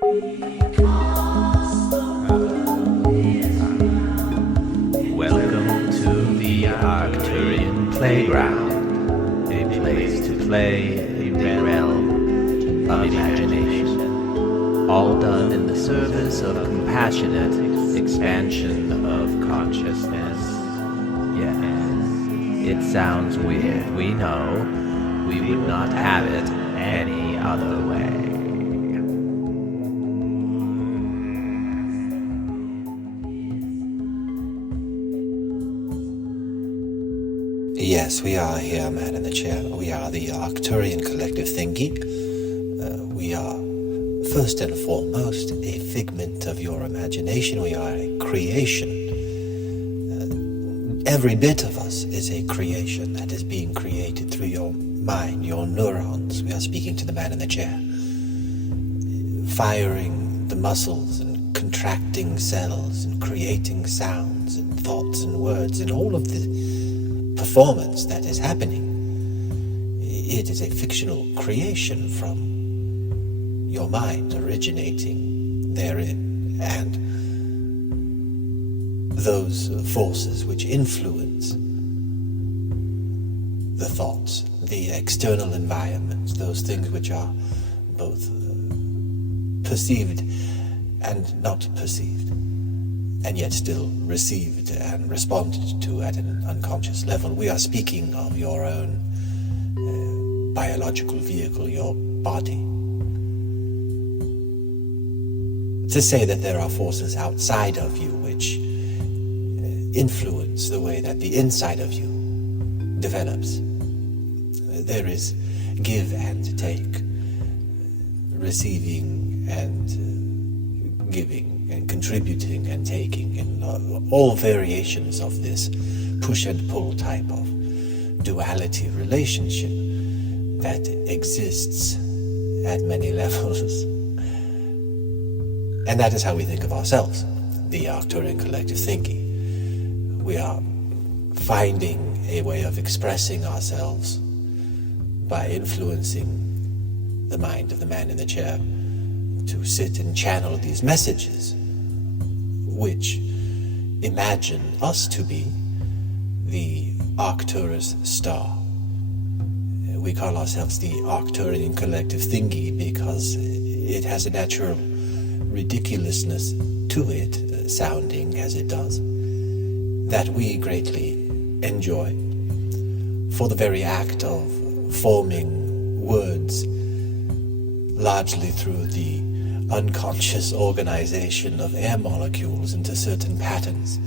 Welcome to the Arcturian Playground, a place to play in the realm of imagination, all done in the service of compassionate expansion of consciousness. Yes, it sounds weird, we know. We would not have it any other way. Yes, we are here, man in the chair. We are the Arcturian Collective Thingy. We are, first and foremost, a figment of your imagination. We are a creation. Every bit of us is a creation that is being created through your mind, your neurons. We are speaking to the man in the chair. Firing the muscles and contracting cells and creating sounds and thoughts and words and all of the performance that is happening. It is a fictional creation from your mind originating therein, and those forces which influence the thoughts, the external environment, those things which are both perceived and not perceived, and yet still received and responded to at an unconscious level. We are speaking of your own biological vehicle, your body. To say that there are forces outside of you which influence the way that the inside of you develops. There is give and take, receiving and giving, and contributing and taking, and all variations of this push and pull type of duality relationship that exists at many levels. And that is how we think of ourselves, the Arcturian Collective Thingy. We are finding a way of expressing ourselves by influencing the mind of the man in the chair to sit and channel these messages, which imagine us to be the Arcturus star. We call ourselves the Arcturian Collective Thingy because it has a natural ridiculousness to it, sounding as it does, that we greatly enjoy for the very act of forming words, largely through the unconscious organization of air molecules into certain patterns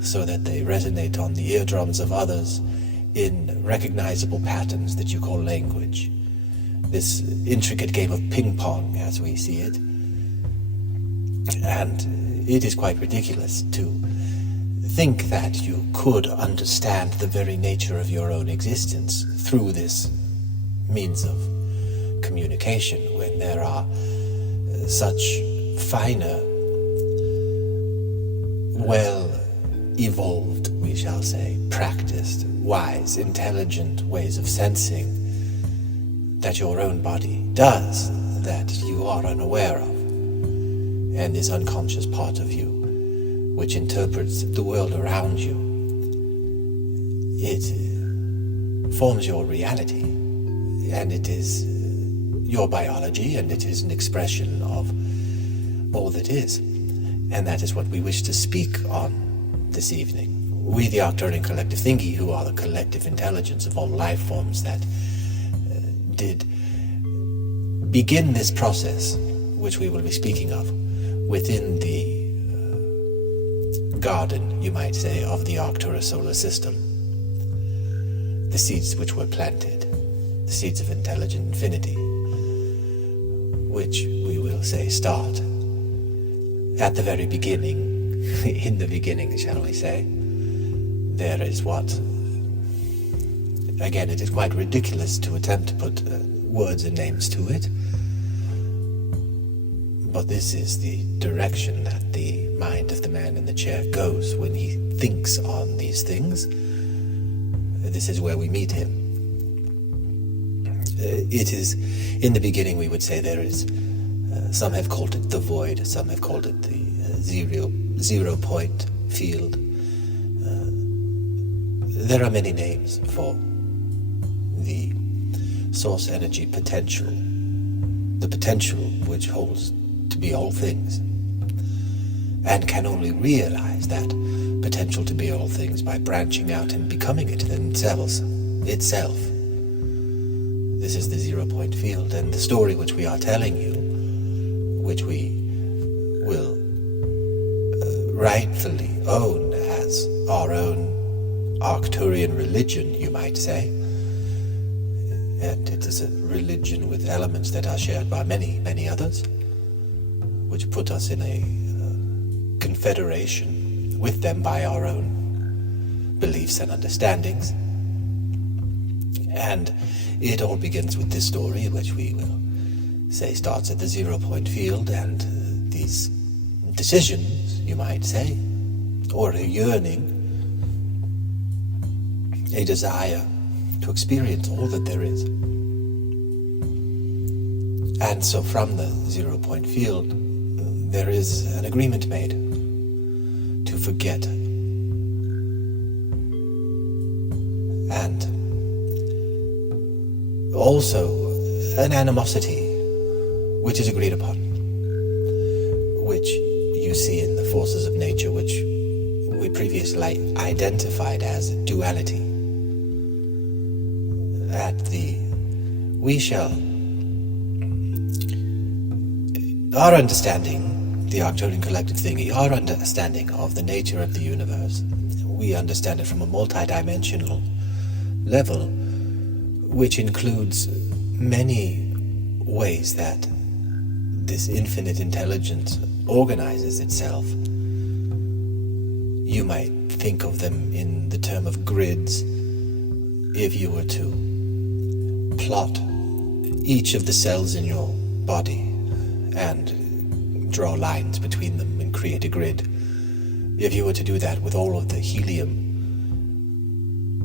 so that they resonate on the eardrums of others in recognizable patterns that you call language. This intricate game of ping pong as we see it. And it is quite ridiculous to think that you could understand the very nature of your own existence through this means of communication when there are such finer, well-evolved, we shall say, practiced, wise, intelligent ways of sensing that your own body does that you are unaware of. And this unconscious part of you, which interprets the world around you, it forms your reality, and it is your biology, and it is an expression of all that is. And that is what we wish to speak on this evening. We, the Arcturian Collective Thingy, who are the collective intelligence of all life forms that did begin this process, which we will be speaking of, within the garden, you might say, of the Arcturus solar system. The seeds which were planted, the seeds of intelligent infinity, which we will say start at the very beginning, in the beginning, shall we say. There is what, again, it is quite ridiculous to attempt to put words and names to it, but this is the direction that the mind of the man in the chair goes when he thinks on these things. This is where we meet him. It is, in the beginning, we would say there is Some have called it the void, some have called it the zero point field. There are many names for the source energy potential, the potential which holds to be all things, and can only realize that potential to be all things by branching out and becoming it themselves, itself. This is the 0 point field, and the story which we are telling you, which we will rightfully own as our own Arcturian religion, you might say, and it is a religion with elements that are shared by many, many others, which put us in a confederation with them by our own beliefs and understandings. And it all begins with this story, which we will say starts at the 0 point field, and these decisions, you might say, or a yearning, a desire to experience all that there is. And so from the 0 point field, there is an agreement made to forget. And also an animosity which is agreed upon, which you see in the forces of nature, which we previously identified as duality. Our understanding, the Arcturian Collective Thingy, our understanding of the nature of the universe, we understand it from a multidimensional level, which includes many ways that this infinite intelligence organizes itself. You might think of them in the term of grids. If you were to plot each of the cells in your body and draw lines between them and create a grid, if you were to do that with all of the helium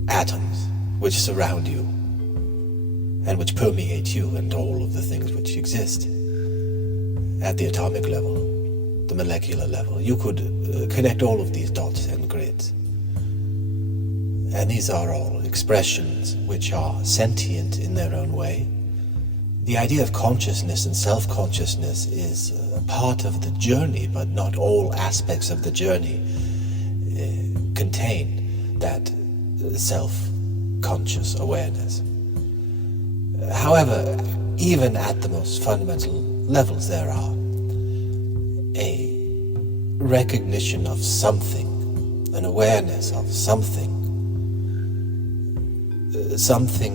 atoms which surround you and which permeate you and all of the things which exist at the atomic level, the molecular level, you could connect all of these dots and grids. And these are all expressions which are sentient in their own way. The idea of consciousness and self-consciousness is a part of the journey, but not all aspects of the journey contain that self-conscious awareness. However, even at the most fundamental levels, there are a recognition of something, an awareness of something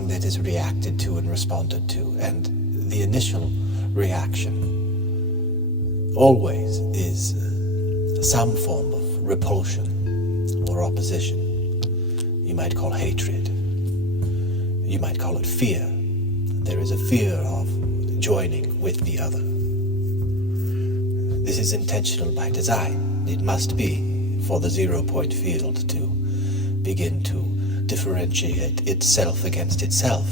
that is reacted to and responded to, and the initial reaction always is some form of repulsion or opposition. You might call hatred, you might call it fear. There is a fear of joining with the other. This is intentional by design. It must be for the 0 point field to begin to differentiate itself against itself.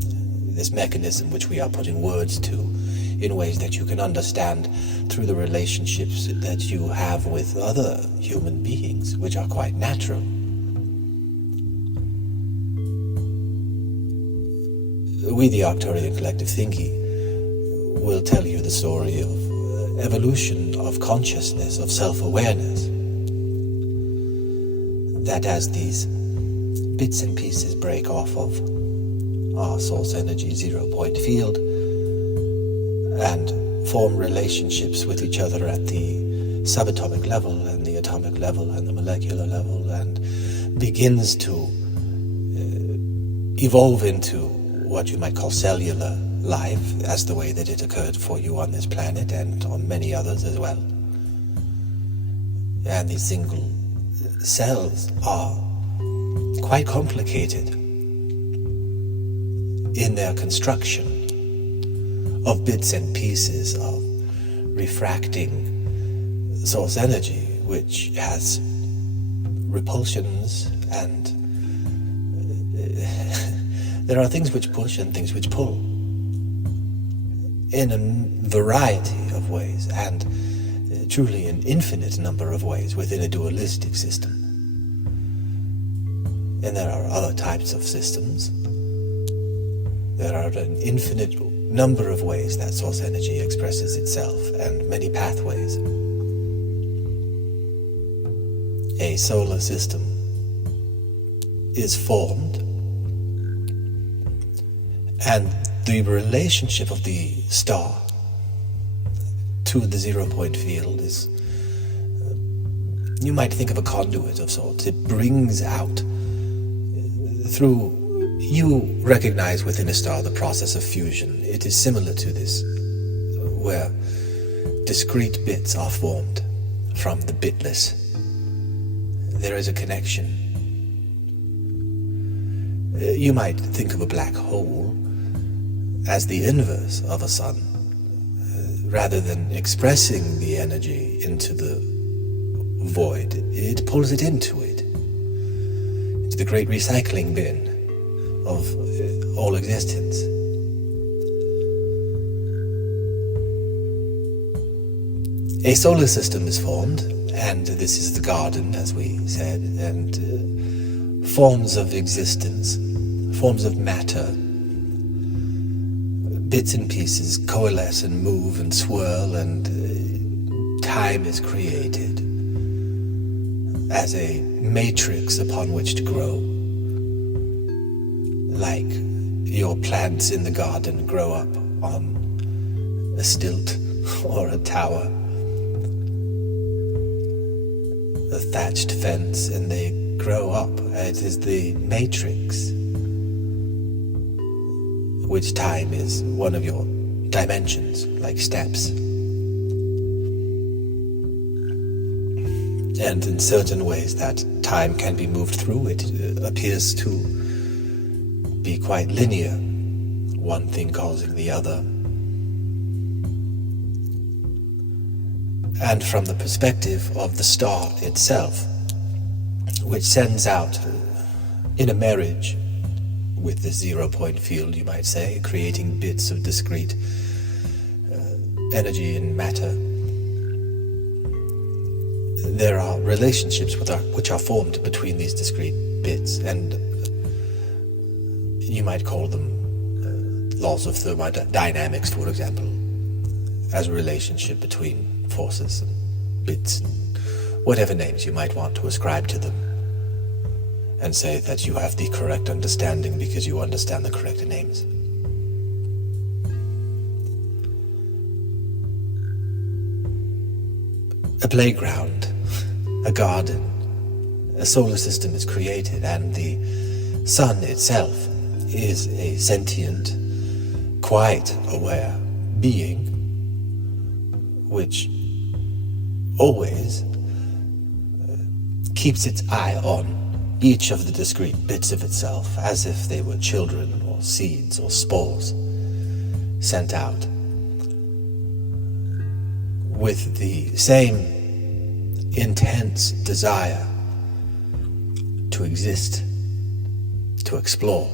This mechanism which we are putting words to in ways that you can understand through the relationships that you have with other human beings, which are quite natural. We, the Arcturian Collective Thingy, will tell you the story of evolution of consciousness, of self-awareness. That as these bits and pieces break off of our source energy 0 point field and form relationships with each other at the subatomic level and the atomic level and the molecular level, and begins to evolve into what you might call cellular life, as the way that it occurred for you on this planet and on many others as well. And these single cells are quite complicated in their construction of bits and pieces of refracting source energy, which has repulsions, and there are things which push and things which pull. in a variety of ways, and truly an infinite number of ways within a dualistic system. And there are other types of systems. There are an infinite number of ways that source energy expresses itself, and many pathways. A solar system is formed, and the relationship of the star to the 0-point field is, you might think of a conduit of sorts. It brings out through, you recognize within a star the process of fusion. It is similar to this, where discrete bits are formed from the bitless. There is a connection. You might think of a black hole as the inverse of a sun. Rather than expressing the energy into the void, it pulls it into it. It's the great recycling bin of all existence. A solar system is formed, and this is the garden, as we said, and forms of existence, forms of matter, bits and pieces coalesce and move and swirl, and time is created as a matrix upon which to grow. Like your plants in the garden grow up on a stilt or a tower, a thatched fence, and they grow up. It is the matrix, which time is one of your dimensions, like steps. And in certain ways that time can be moved through. It appears to be quite linear, one thing causing the other. And from the perspective of the star itself, which sends out in a marriage with the 0-point field, you might say, creating bits of discrete energy and matter, there are relationships which are formed between these discrete bits, and you might call them laws of thermodynamics, for example, as a relationship between forces and bits, and whatever names you might want to ascribe to them, and say that you have the correct understanding because you understand the correct names. A playground, a garden, a solar system is created, and the sun itself is a sentient, quite aware being which always keeps its eye on each of the discrete bits of itself as if they were children or seeds or spores sent out with the same intense desire to exist, to explore,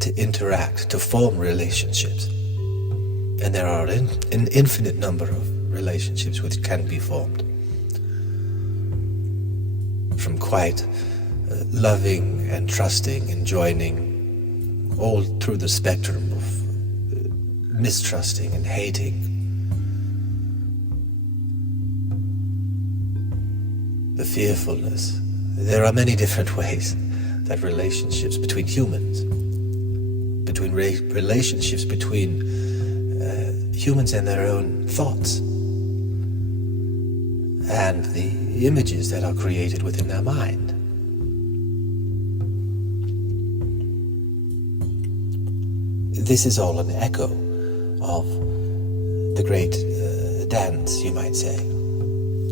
to interact, to form relationships. And there are an infinite number of relationships which can be formed, from quite loving and trusting and joining, all through the spectrum of mistrusting and hating. The fearfulness. There are many different ways that relationships between humans, between relationships between humans and their own thoughts, and the images that are created within their mind. This is all an echo of the great dance, you might say,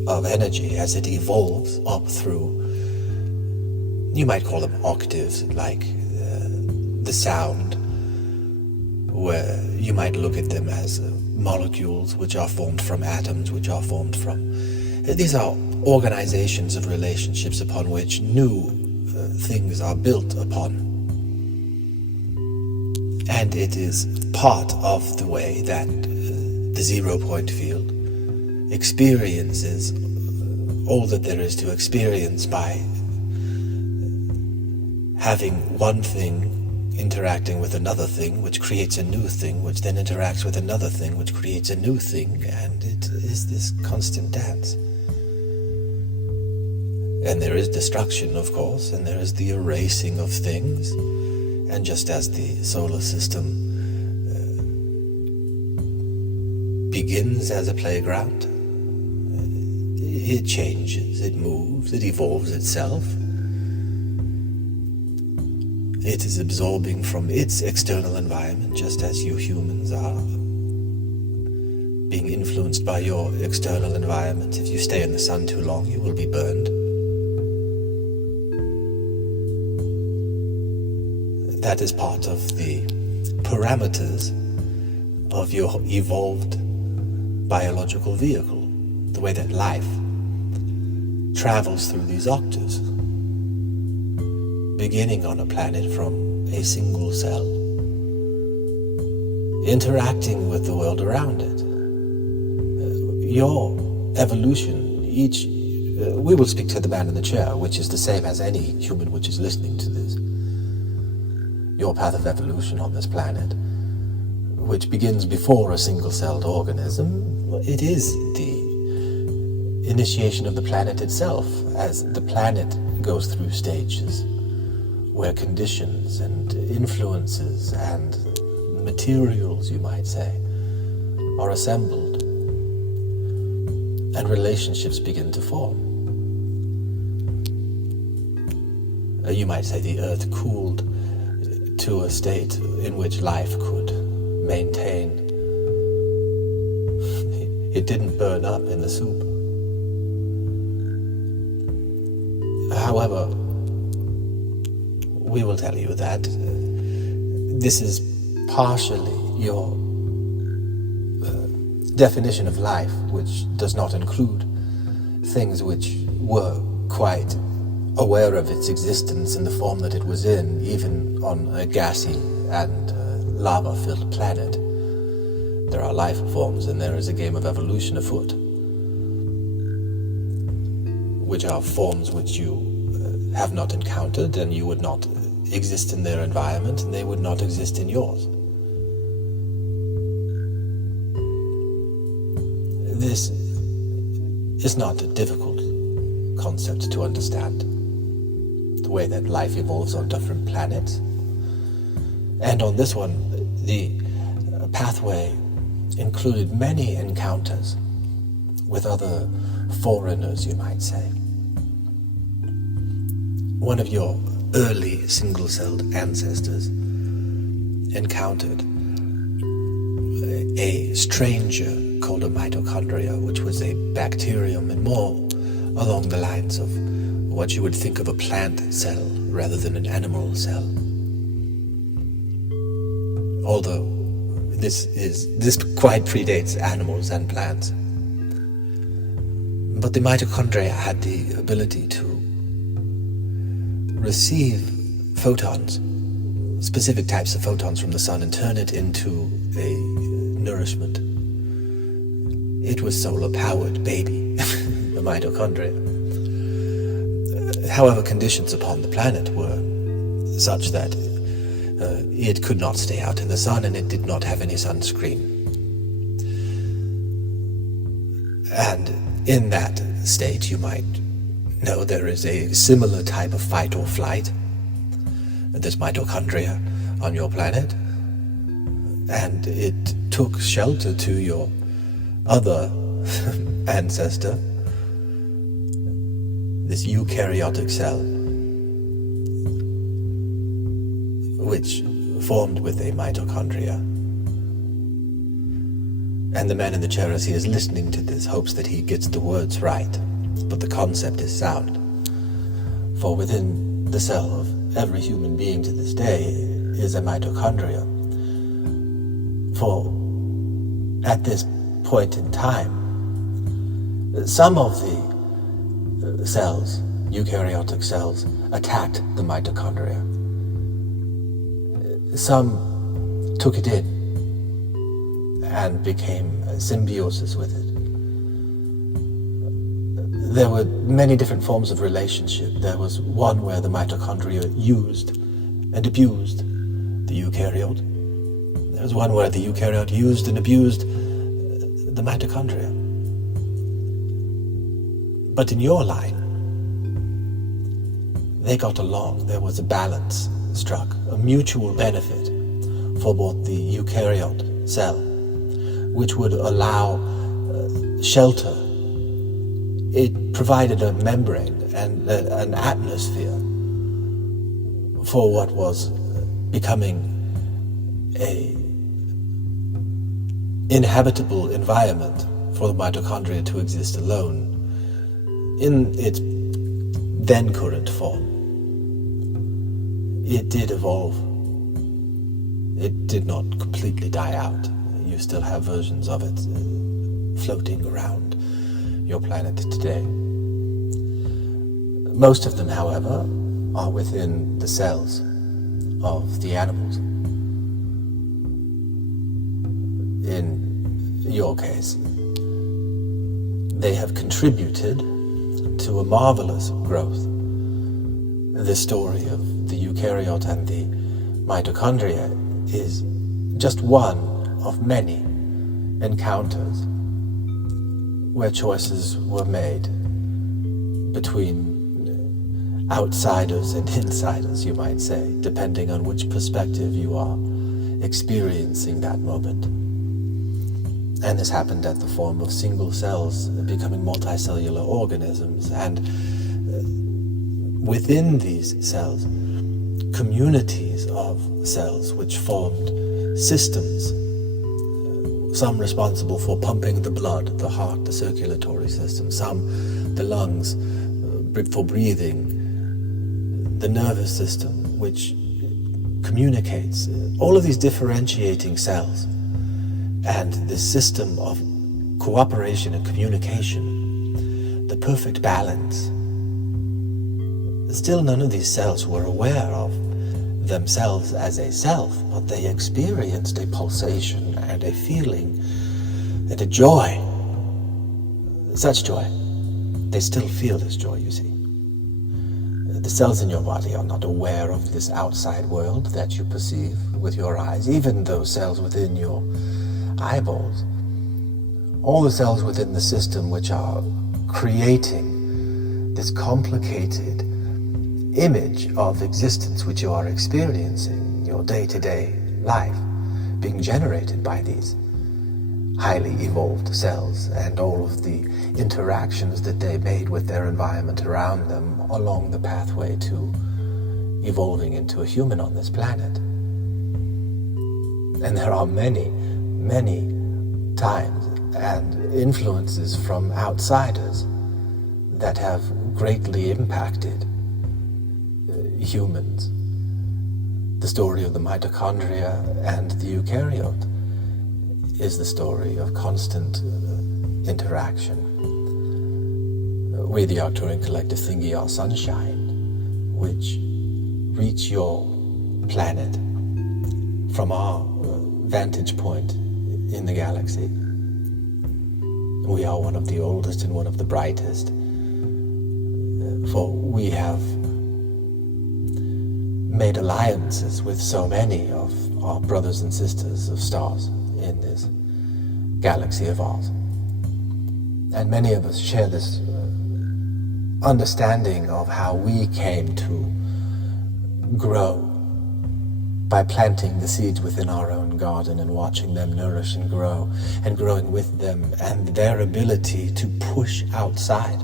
of energy as it evolves up through, you might call them octaves, like the sound, where you might look at them as molecules which are formed from atoms, which are formed from... These are organizations of relationships upon which new things are built upon. And it is part of the way that the 0 point field experiences all that there is to experience by having one thing interacting with another thing, which creates a new thing, which then interacts with another thing, which creates a new thing, and it is this constant dance. And there is destruction, of course, and there is the erasing of things, and just as the solar system begins as a playground, it changes, it moves, it evolves itself. It is absorbing from its external environment, just as you humans are being influenced by your external environment. If you stay in the sun too long, you will be burned. That is part of the parameters of your evolved biological vehicle, the way that life travels through these octaves, beginning on a planet from a single cell, interacting with the world around it. Your evolution, we will speak to the man in the chair, which is the same as any human which is listening to this. Your path of evolution on this planet, which begins before a single-celled organism, it is the initiation of the planet itself, as the planet goes through stages where conditions and influences and materials, you might say, are assembled and relationships begin to form. You might say the earth cooled to a state in which life could maintain. It didn't burn up in the soup. However, we will tell you that this is partially your definition of life, which does not include things which were quite aware of its existence in the form that it was in, even on a gassy and lava-filled planet. There are life forms, and there is a game of evolution afoot, which are forms which you have not encountered, and you would not exist in their environment, and they would not exist in yours. This is not a difficult concept to understand, the way that life evolves on different planets. And on this one, the pathway included many encounters with other foreigners, you might say. One of your early single-celled ancestors encountered a stranger called a mitochondria, which was a bacterium and more along the lines of what you would think of a plant cell rather than an animal cell. Although this quite predates animals and plants. But the mitochondria had the ability to receive photons, specific types of photons from the sun, and turn it into a nourishment. It was solar-powered baby, the mitochondria. However, conditions upon the planet were such that it could not stay out in the sun, and it did not have any sunscreen. And in that state, you might know there is a similar type of fight or flight, this mitochondria on your planet, and it took shelter to your other ancestor, this eukaryotic cell, which formed with a mitochondria. And the man in the chair, as he is listening to this, hopes that he gets the words right, but the concept is sound. For within the cell of every human being to this day is a mitochondria. For at this point in time, some of the cells, eukaryotic cells, attacked the mitochondria. Some took it in and became a symbiosis with it. There were many different forms of relationship. There was one where the mitochondria used and abused the eukaryote. There was one where the eukaryote used and abused the mitochondria. But in your line, they got along. There was a balance struck, a mutual benefit for both the eukaryote cell, which would allow shelter. It provided a membrane and an atmosphere for what was becoming a inhabitable environment for the mitochondria to exist alone in its then current form. It did evolve. It did not completely die out. You still have versions of it floating around your planet today. Most of them, however, are within the cells of the animals. In your case, they have contributed to a marvelous growth. The story of the eukaryote and the mitochondria is just one of many encounters where choices were made between outsiders and insiders, you might say, depending on which perspective you are experiencing that moment. And this happened at the form of single cells becoming multicellular organisms, and within these cells, communities of cells which formed systems, some responsible for pumping the blood, the heart, the circulatory system, some the lungs for breathing, the nervous system which communicates, all of these differentiating cells, and this system of cooperation and communication, the perfect balance. Still, none of these cells were aware of themselves as a self, but they experienced a pulsation and a feeling and a joy. Such joy. They still feel this joy, you see. The cells in your body are not aware of this outside world that you perceive with your eyes, even those cells within your eyeballs. All the cells within the system which are creating this complicated image of existence which you are experiencing, your day-to-day life, being generated by these highly evolved cells and all of the interactions that they made with their environment around them along the pathway to evolving into a human on this planet. And there are many, many times and influences from outsiders that have greatly impacted humans. The story of the mitochondria and the eukaryote is the story of constant interaction. We, the Arcturian Collective Thingy, are sunshine, which reach your planet from our vantage point in the galaxy. We are one of the oldest and one of the brightest, for we have made alliances with so many of our brothers and sisters of stars in this galaxy of ours. And many of us share this understanding of how we came to grow by planting the seeds within our own garden and watching them nourish and grow, and growing with them, and their ability to push outside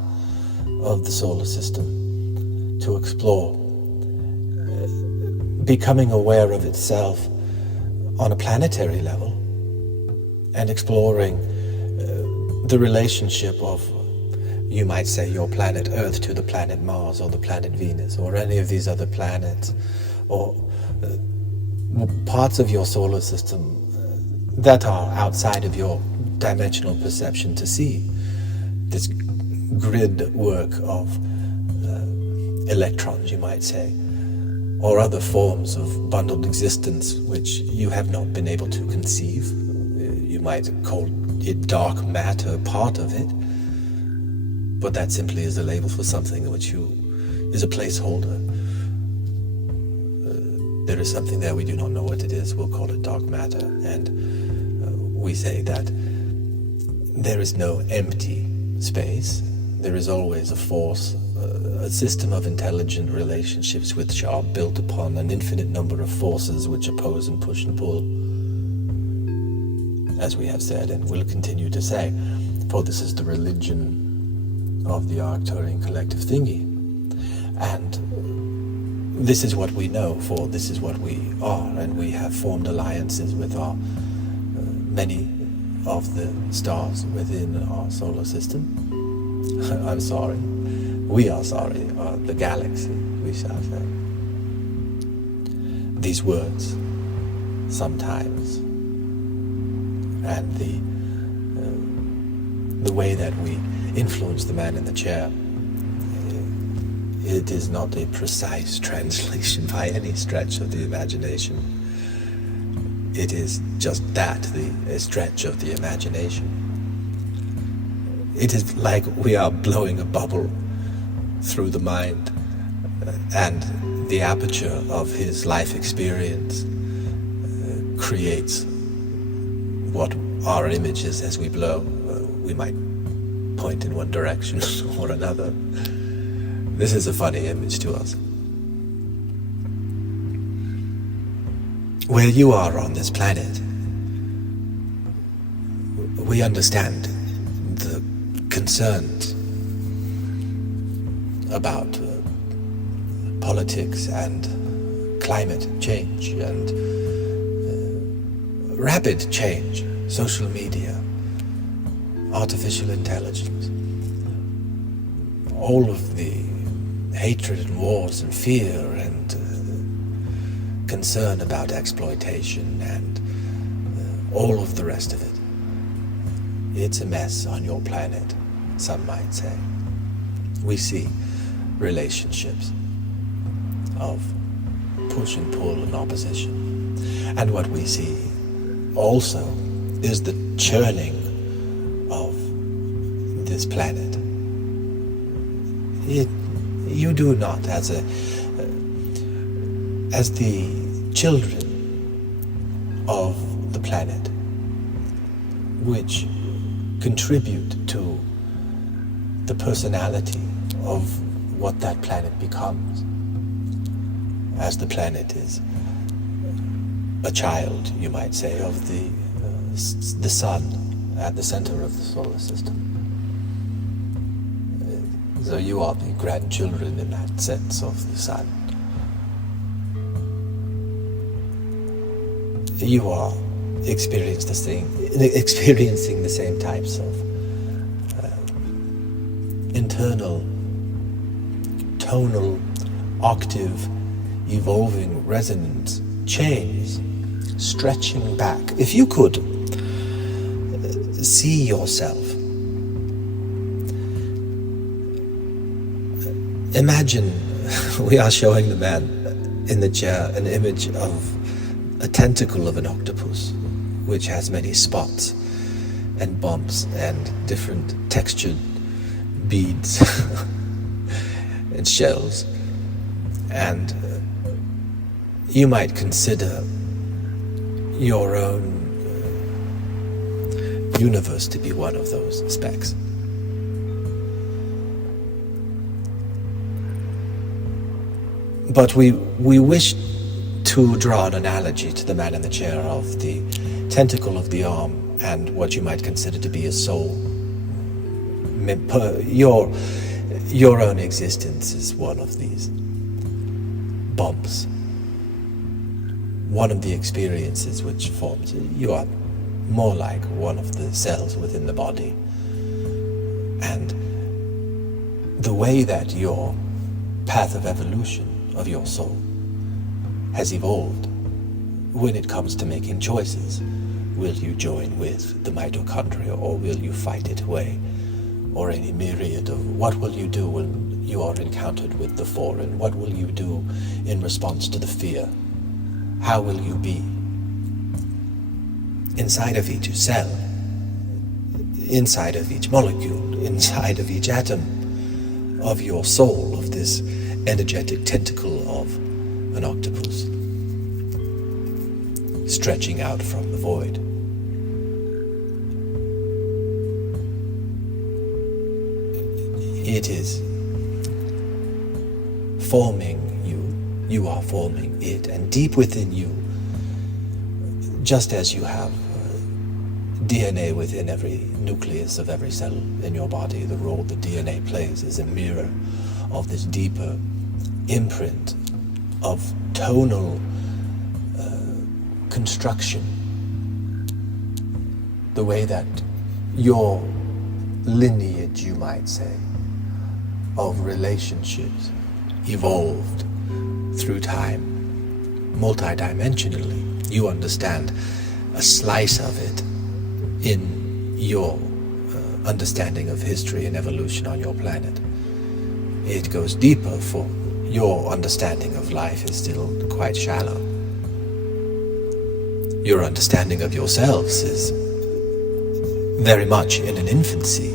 of the solar system to explore, becoming aware of itself on a planetary level, and exploring the relationship of, you might say, your planet Earth to the planet Mars or the planet Venus or any of these other planets, or parts of your solar system that are outside of your dimensional perception to see. This grid work of electrons, you might say, or other forms of bundled existence which you have not been able to conceive. You might call it dark matter, part of it, but that simply is a label for something which is a placeholder. There is something there, we do not know what it is, we'll call it dark matter, and we say that there is no empty space. There is always a force, a system of intelligent relationships which are built upon an infinite number of forces which oppose and push and pull, as we have said and will continue to say, for this is the religion of the Arcturian Collective Thingy. And this is what we know, for this is what we are, and we have formed alliances with our many of the stars within our solar system. I'm sorry. We are sorry. The galaxy, we shall say. These words, sometimes, and the way that we influence the man in the chair, it is not a precise translation by any stretch of the imagination. It is just that, a stretch of the imagination. It is like we are blowing a bubble through the mind, and the aperture of his life experience creates what our image is as we blow. We might point in one direction or another. This is a funny image to us. Where you are on this planet, we understand the concerns about politics and climate change and rapid change, social media, artificial intelligence, all of the hatred and wars and fear and concern about exploitation and all of the rest of it. It's a mess on your planet, some might say. We see relationships of push and pull and opposition. And what we see also is the churning of this planet. You do not, as the children of the planet, which contribute to the personality of what that planet becomes, as the planet is a child, you might say, of the sun at the center of the solar system. So you are the grandchildren in that sense of the sun. You are experiencing the same types of internal, tonal, octave, evolving resonance chains stretching back. If you could see yourself, imagine we are showing the man in the chair an image of a tentacle of an octopus, which has many spots and bumps and different textured beads and shells. And you might consider your own universe to be one of those specks. But we wish to draw an analogy to the man in the chair of the tentacle of the arm and what you might consider to be a soul. Your own existence is one of these bumps, one of the experiences which forms. You are more like one of the cells within the body. And the way that your path of evolution of your soul has evolved when it comes to making choices. Will you join with the mitochondria, or will you fight it away? Or any myriad of what will you do when you are encountered with the foreign? What will you do in response to the fear? How will you be? Inside of each cell, inside of each molecule, inside of each atom of your soul, of this energetic tentacle of an octopus, stretching out from the void. It is forming you, you are forming it, and deep within you, just as you have DNA within every nucleus of every cell in your body, the role that DNA plays is a mirror of this deeper imprint of tonal construction. The way that your lineage, you might say, of relationships evolved through time, multidimensionally. You understand a slice of it in your understanding of history and evolution on your planet. It goes deeper, for your understanding of life is still quite shallow. Your understanding of yourselves is very much in an infancy,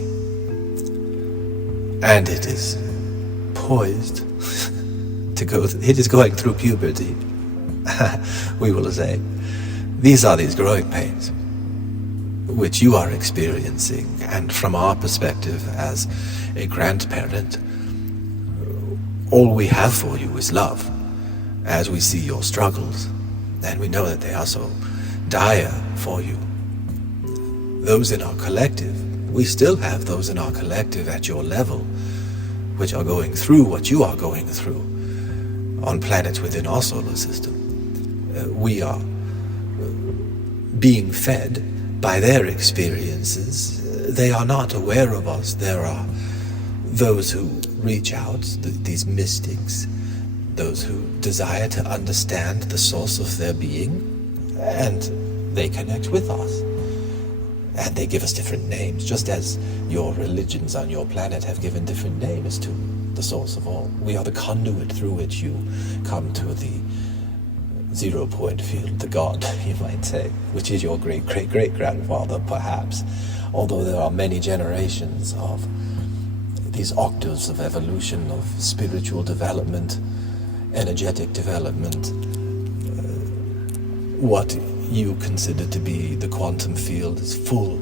and it is poised to go. It is going through puberty, we will say. These are these growing pains which you are experiencing, and from our perspective as a grandparent, all we have for you is love, as we see your struggles, and we know that they are so dire for you. Those in our collective, we still have those in our collective at your level, which are going through what you are going through on planets within our solar system. We are being fed by their experiences. They are not aware of us. There are those who reach out, these mystics, those who desire to understand the source of their being, and they connect with us. And they give us different names, just as your religions on your planet have given different names to the source of all. We are the conduit through which you come to the 0 point field, the God, you might say, which is your great-great-great-grandfather, perhaps, although there are many generations of these octaves of evolution, of spiritual development, energetic development, what you consider to be the quantum field is full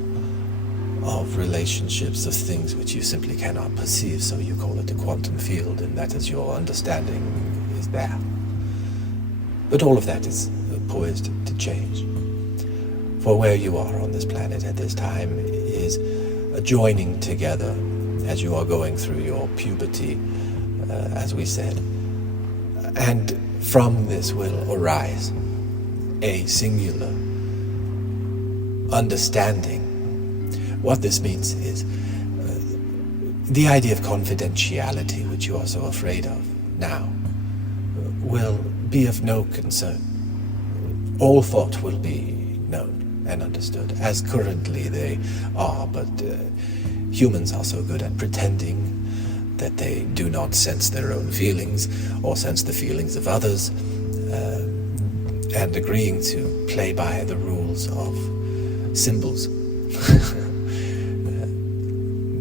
of relationships of things which you simply cannot perceive, so you call it a quantum field, and that is your understanding is there. But all of that is poised to change. For where you are on this planet at this time is a joining together as you are going through your puberty, as we said. And from this will arise a singular understanding. What this means is the idea of confidentiality, which you are so afraid of now, will be of no concern. All thought will be known and understood, as currently they are, but humans are so good at pretending that they do not sense their own feelings or sense the feelings of others, and agreeing to play by the rules of symbols.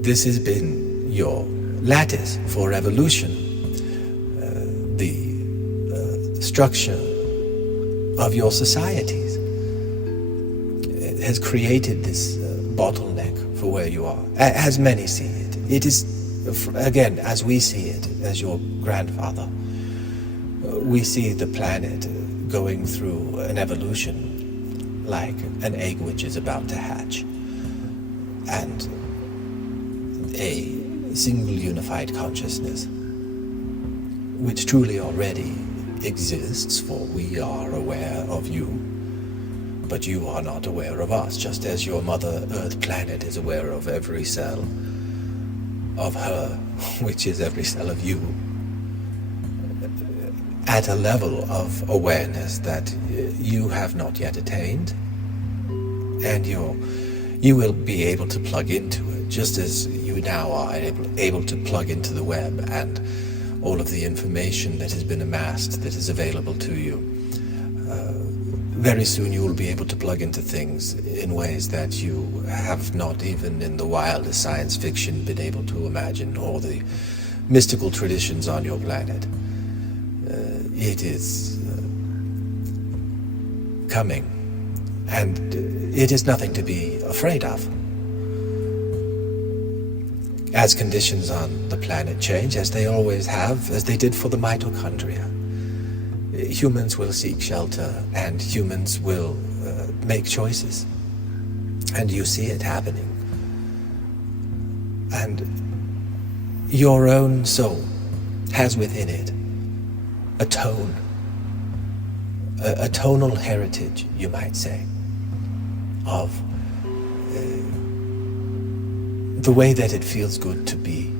This has been your lattice for evolution, the structure of your societies. It has created this bottleneck for where you are, as many see it. It is, again, as we see it, as your grandfather, we see the planet going through an evolution like an egg which is about to hatch, and a single unified consciousness which truly already exists, for we are aware of you, but you are not aware of us, just as your Mother Earth planet is aware of every cell of her, which is every cell of you, at a level of awareness that you have not yet attained, and you will be able to plug into it, just as you now are able to plug into the web and all of the information that has been amassed that is available to you. Very soon you will be able to plug into things in ways that you have not even in the wildest science fiction been able to imagine, or the mystical traditions on your planet. It is coming, and it is nothing to be afraid of. As conditions on the planet change, as they always have, as they did for the mitochondria, humans will seek shelter, and humans will make choices. And you see it happening. And your own soul has within it a tone, a tonal heritage, you might say, of the way that it feels good to be.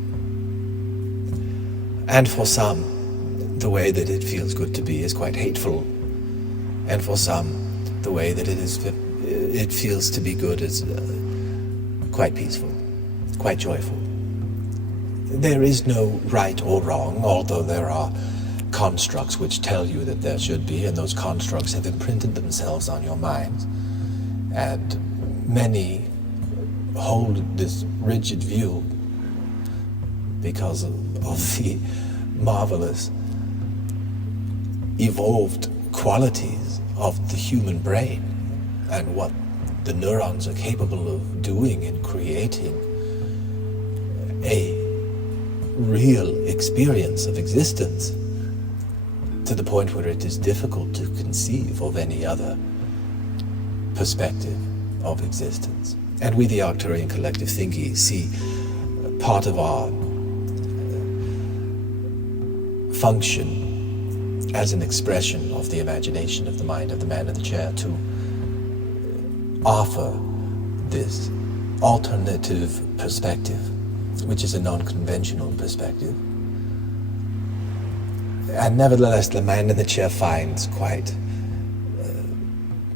And for some, the way that it feels good to be is quite hateful, and for some, the way that it feels to be good is quite peaceful, quite joyful. There is no right or wrong, although there are constructs which tell you that there should be, and those constructs have imprinted themselves on your minds. And many hold this rigid view because of the marvelous evolved qualities of the human brain and what the neurons are capable of doing in creating a real experience of existence, to the point where it is difficult to conceive of any other perspective of existence. And we, the Arcturian Collective Thingy, see part of our function as an expression of the imagination of the mind of the man in the chair to offer this alternative perspective, which is a non-conventional perspective. And nevertheless, the man in the chair finds quite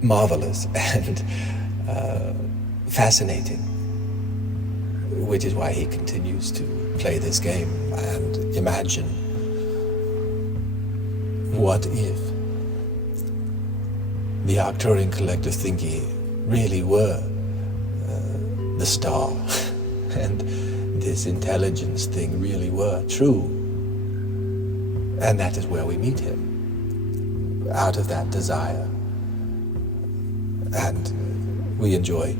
marvelous and fascinating, which is why he continues to play this game and imagine, what if the Arcturian Collective Thingy really were the star and this intelligence thing really were true? And that is where we meet him, out of that desire. And we enjoy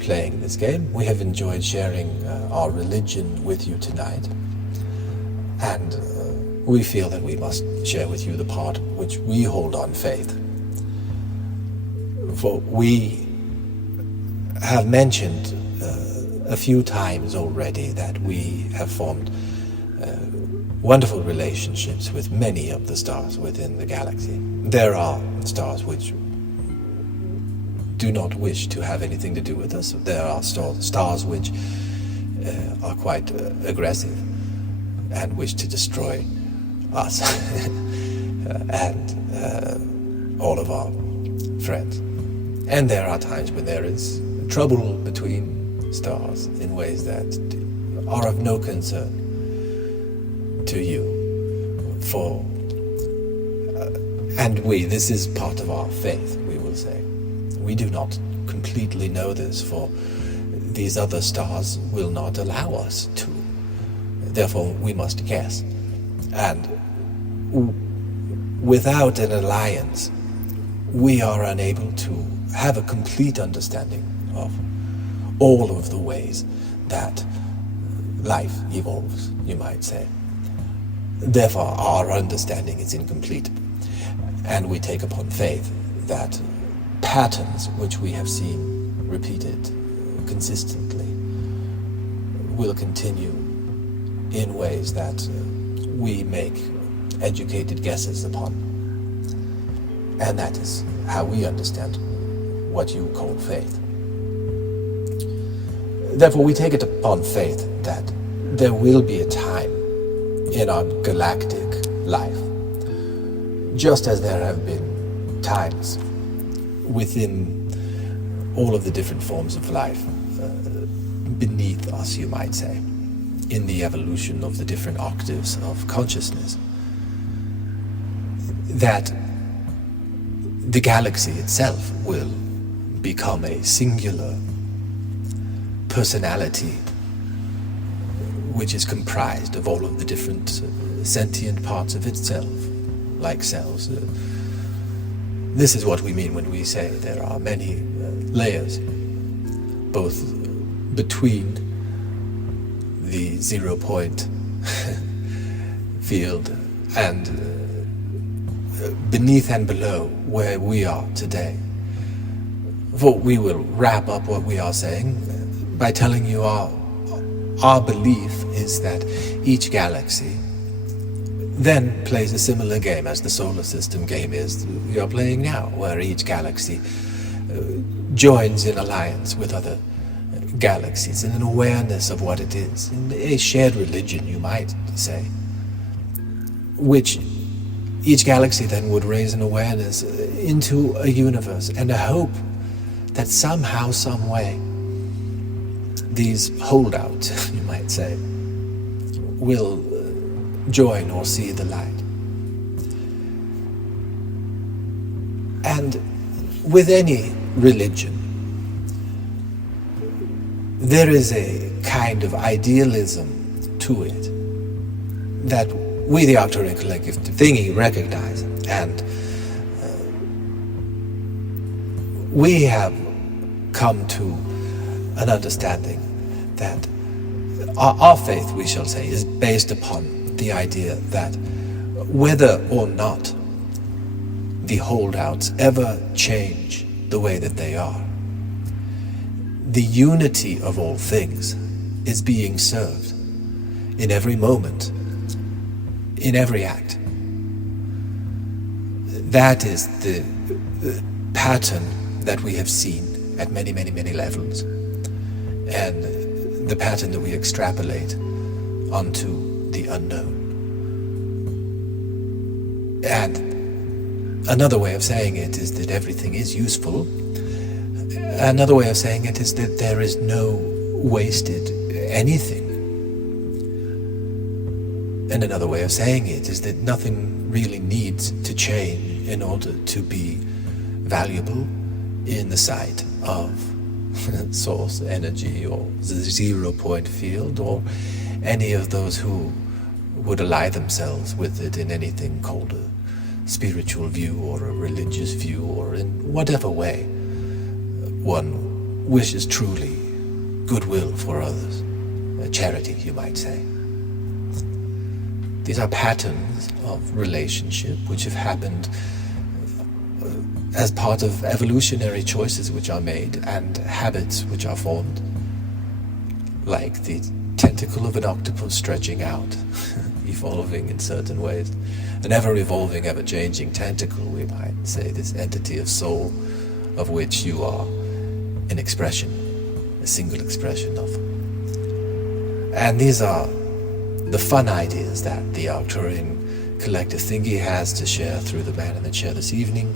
playing this game. We have enjoyed sharing our religion with you tonight. And we feel that we must share with you the part which we hold on faith. For we have mentioned a few times already that we have formed wonderful relationships with many of the stars within the galaxy. There are stars which do not wish to have anything to do with us. There are stars which are quite aggressive and wish to destroy us and all of our friends. And there are times when there is trouble between stars in ways that are of no concern to you. And this is part of our faith, we will say. We do not completely know this, for these other stars will not allow us to. Therefore, we must guess. And without an alliance, we are unable to have a complete understanding of all of the ways that life evolves, you might say. Therefore, our understanding is incomplete, and we take upon faith that patterns which we have seen repeated consistently will continue in ways that we make educated guesses upon. And that is how we understand what you call faith. Therefore, we take it upon faith that there will be a time in our galactic life, just as there have been times within all of the different forms of life beneath us, you might say, in the evolution of the different octaves of consciousness, that the galaxy itself will become a singular personality which is comprised of all of the different sentient parts of itself, like cells. This is what we mean when we say there are many layers, both between the 0 point field and beneath and below where we are today. For we will wrap up what we are saying by telling you our belief is that each galaxy then plays a similar game as the solar system game is we are playing now, where each galaxy joins in alliance with other galaxies in an awareness of what it is, in a shared religion, you might say, which each galaxy then would raise an awareness into a universe and a hope that somehow, some way, these holdouts, you might say, will join or see the light. And with any religion, there is a kind of idealism to it that we, the Arcturian Collective Thingy, recognize. And we have come to an understanding that our faith, we shall say, is based upon the idea that whether or not the holdouts ever change the way that they are, the unity of all things is being served in every moment, in every act. That is the pattern that we have seen at many, many, many levels, and the pattern that we extrapolate onto the unknown. And another way of saying it is that everything is useful. Another way of saying it is that there is no wasted anything. And another way of saying it is that nothing really needs to change in order to be valuable in the sight of source energy or the 0 point field or any of those who would ally themselves with it in anything called a spiritual view or a religious view, or in whatever way one wishes truly goodwill for others, a charity, you might say. These are patterns of relationship which have happened as part of evolutionary choices which are made and habits which are formed, like the tentacle of an octopus stretching out, evolving in certain ways, an ever-evolving, ever-changing tentacle, we might say, this entity of soul of which you are an expression, a single expression of. And these are the fun ideas that the Arcturian Collective Thingy has to share through the Man in the Chair this evening.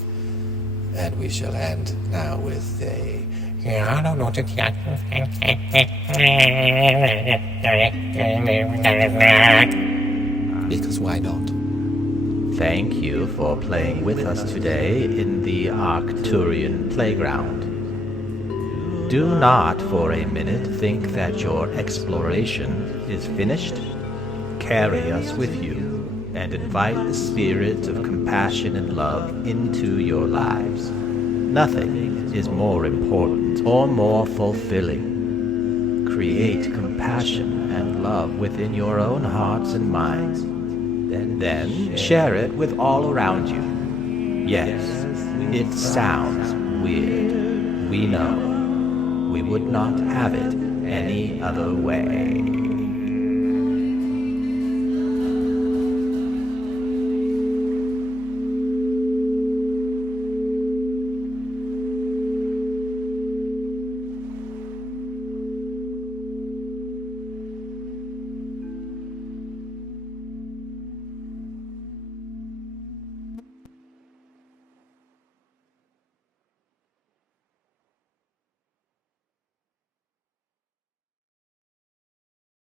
And we shall end now with a... I don't know. Because why not? Thank you for playing with us today in the Arcturian Playground. Do not for a minute think that your exploration is finished. Carry us with you and invite the spirit of compassion and love into your lives. Nothing is more important or more fulfilling. Create compassion and love within your own hearts and minds. Then share it with all around you. Yes, it sounds weird. We know. We would not have it any other way.